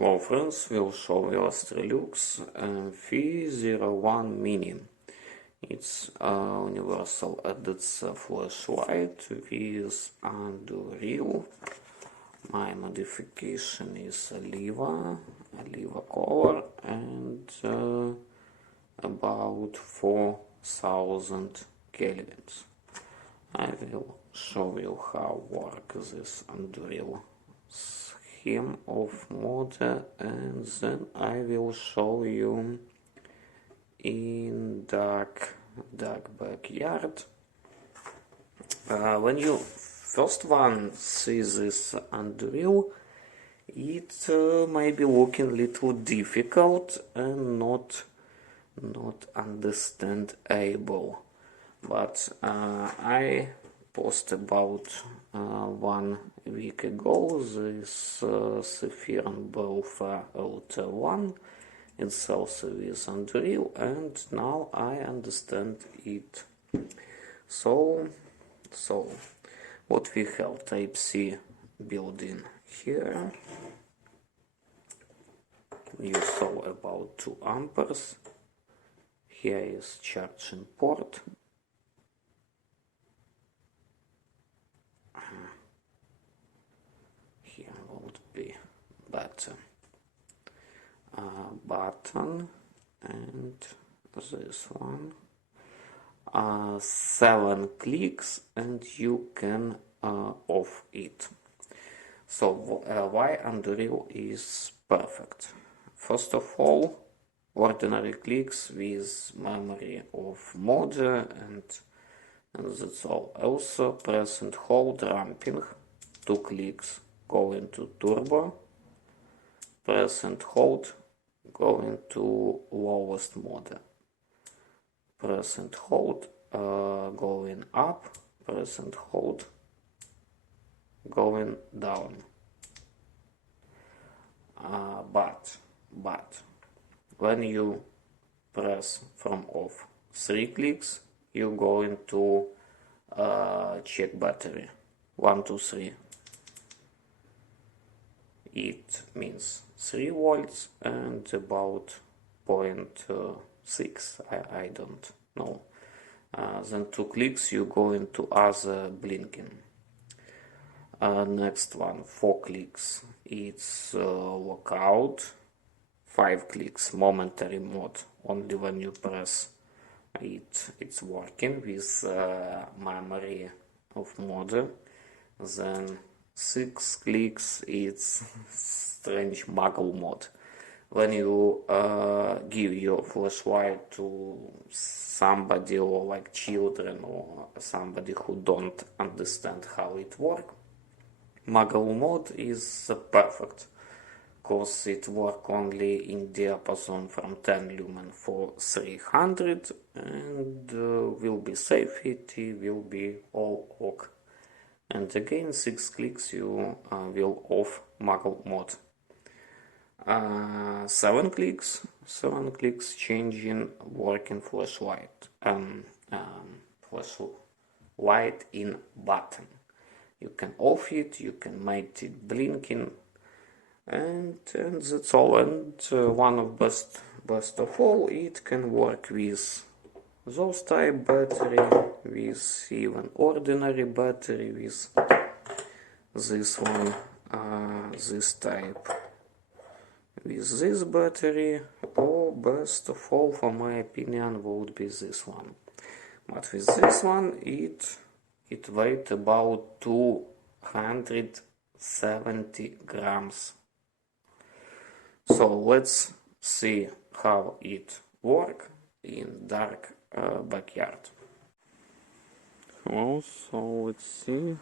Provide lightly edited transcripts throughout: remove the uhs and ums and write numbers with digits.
Hello friends, we'll show you Astrolux MF01 Mini. It's a universal EDC flashlight with Anduril. My modification is a leva color and about 4000 kelvins. I will show you how work this Anduril scheme of mode, and then I will show you in dark backyard. When you first one see this Anduril, it may be looking a little difficult and not understandable, but I post about 1 week ago this Saphirn Belfa LT1. It's also with Anduril, and now I understand it. So what we have, Type-C built-in here. You saw about 2 amperes. Here is charging port. Here would be better button, and this one. 7 clicks and you can off it. So why Anduril is perfect? First of all, ordinary clicks with memory of mode, and that's all. Also press and hold ramping, 2 clicks go into turbo, press and hold go into lowest mode, press and hold going up, press and hold going down. But when you press from off 3 clicks, you go into check battery 1, 2, 3. It means 3 volts and about 0.6, I don't know. Then 2 clicks you go into other blinking. Next one, 4 clicks, it's lockout. 5 clicks, momentary mode, only when you press it's working with memory of mode. Then 6 clicks, it's strange muggle mode. When you give your flashlight to somebody, or like children, or somebody who don't understand how it works, muggle mode is perfect, because it works only in diapason from 10 lumen for 300, and will be safe, it will be all ok. And again 6 clicks you will off muggle mode. 7 clicks changing working flashlight, flashlight in button. You can off it, you can make it blinking, and that's all. And one of best of all, it can work with those type battery, with even ordinary battery, with this one, this type, with this battery, or best of all, for my opinion, would be this one. But with this one, it weighs about 270 grams. So let's see how it works in dark backyard. Well, so let's see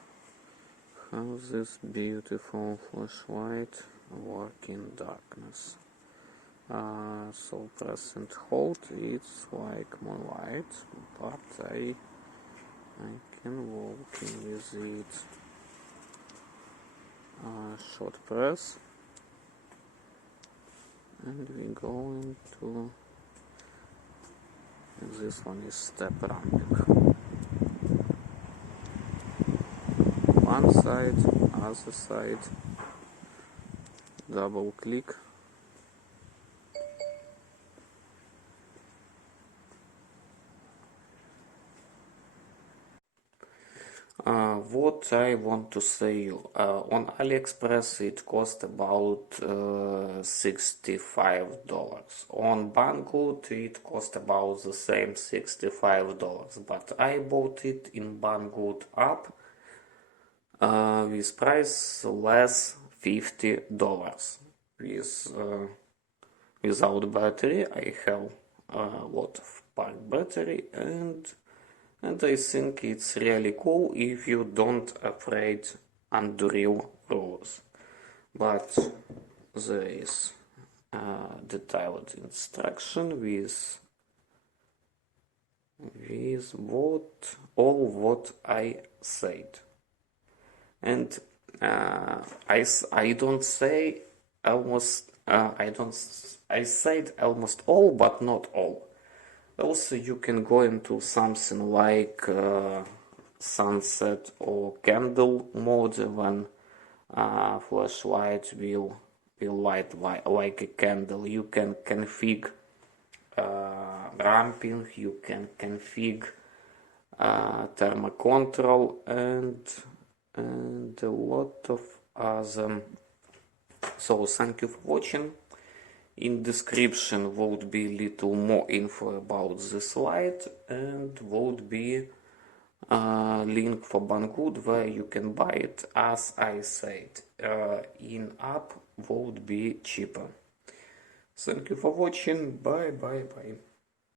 how this beautiful flashlight works in darkness. So press and hold, it's like moonlight, but I can walk in with it. Short press, and we go into this one is step ramping. One side, other side, double click. What I want to say you, on AliExpress it cost about $65. On Banggood it cost about the same $65, but I bought it in Banggood app with price less $50. Without battery I have a lot of pack battery, and I think it's really cool if you don't afraid Anduril rules. But there is detailed instruction with what I said. And I don't say almost I said almost all, but not all. Also, you can go into something like sunset or candle mode when flashlight will light like a candle. You can configure ramping, you can configure thermal control and a lot of other. So thank you for watching. In description would be little more info about this light, and would be a link for Banggood where you can buy it. As I said, in app would be cheaper. Thank you for watching. Bye bye bye.